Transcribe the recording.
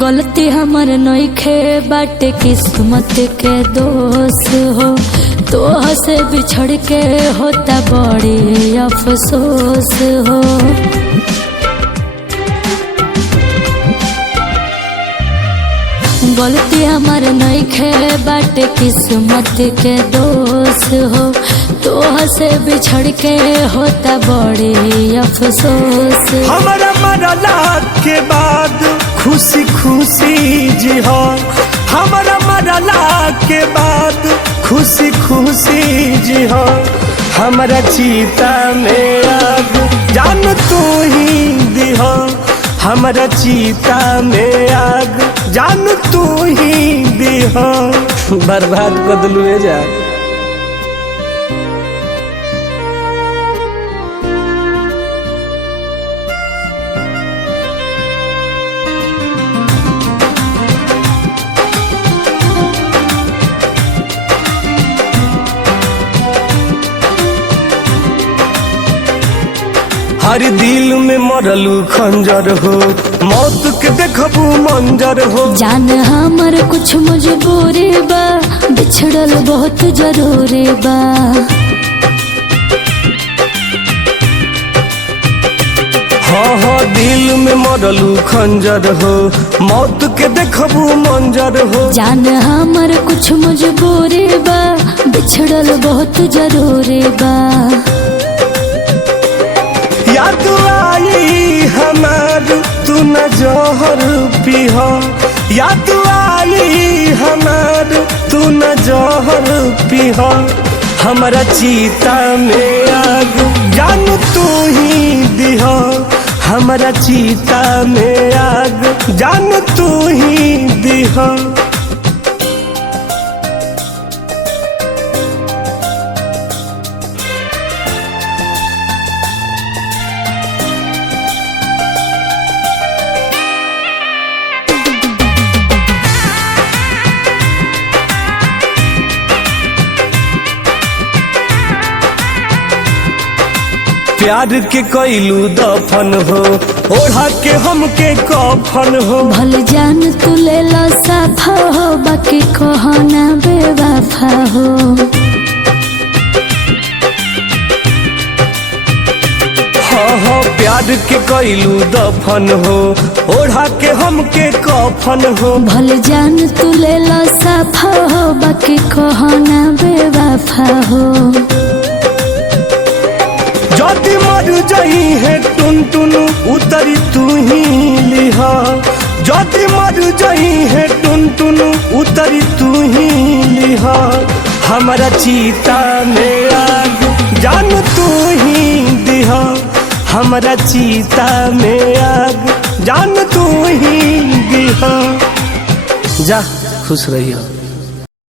गलती हमर नइखे बाटे किस्मत के दोष हो। तोह से बिछड़ के होता बड़ी अफसोस हो। गलती हमर नइखे बाटे किस्मत के दोष हो। तोह से बिछड़ के होता बड़ी अफसोस। हमारा मरला के बाद खुशी खुशी जी हो। हमारा मरला के बाद खुशी खुशी जी हो। हमारा चीता में आग जान तू ही दी हो। हमारा चीता में आग जान तू ही दी हो। बर्बाद कर दिलू जा। हर दिल में मरलू खंजर हो। मौत के देखबू मंजर हो। जान हमर कुछ मजबूरी बा, बिछड़ल बहुत जरूरी बा। हाँ दिल में मरलू खंजर हो। मौत के देखबू मंजर हो। जान हमर कुछ मजबूरी बा, बिछड़ल बहुत जरूरी बा। याद आई हमार तू न जहर पीह। याद आई हमार तू न जहर पीह। हमारा चीता में आग जान तू ही दीह। हमारा चीता में आग जान तू ही दीह। प्यार के कैलू दफन हो। ओढ़ा के हमके कफन हो। भल जान तू लेला साफा हो, बाकी कहना बेवफा हो। हाँ प्यार के कैलू दफन हो। ओढ़ा के हमके कफन हो। भल जान तू लेला साफा हो, बाकी कहना बेवफा हो। जदि मर जाई है टुन टुन उतरी तू ही लिहा। जदि मर जाई है टुन टुन उतरी तू ही लिहा। हमारा चीता में आग जान तू ही दिहा। हमारा चीता में आग जान तू ही दिहा। जा खुश रहियो।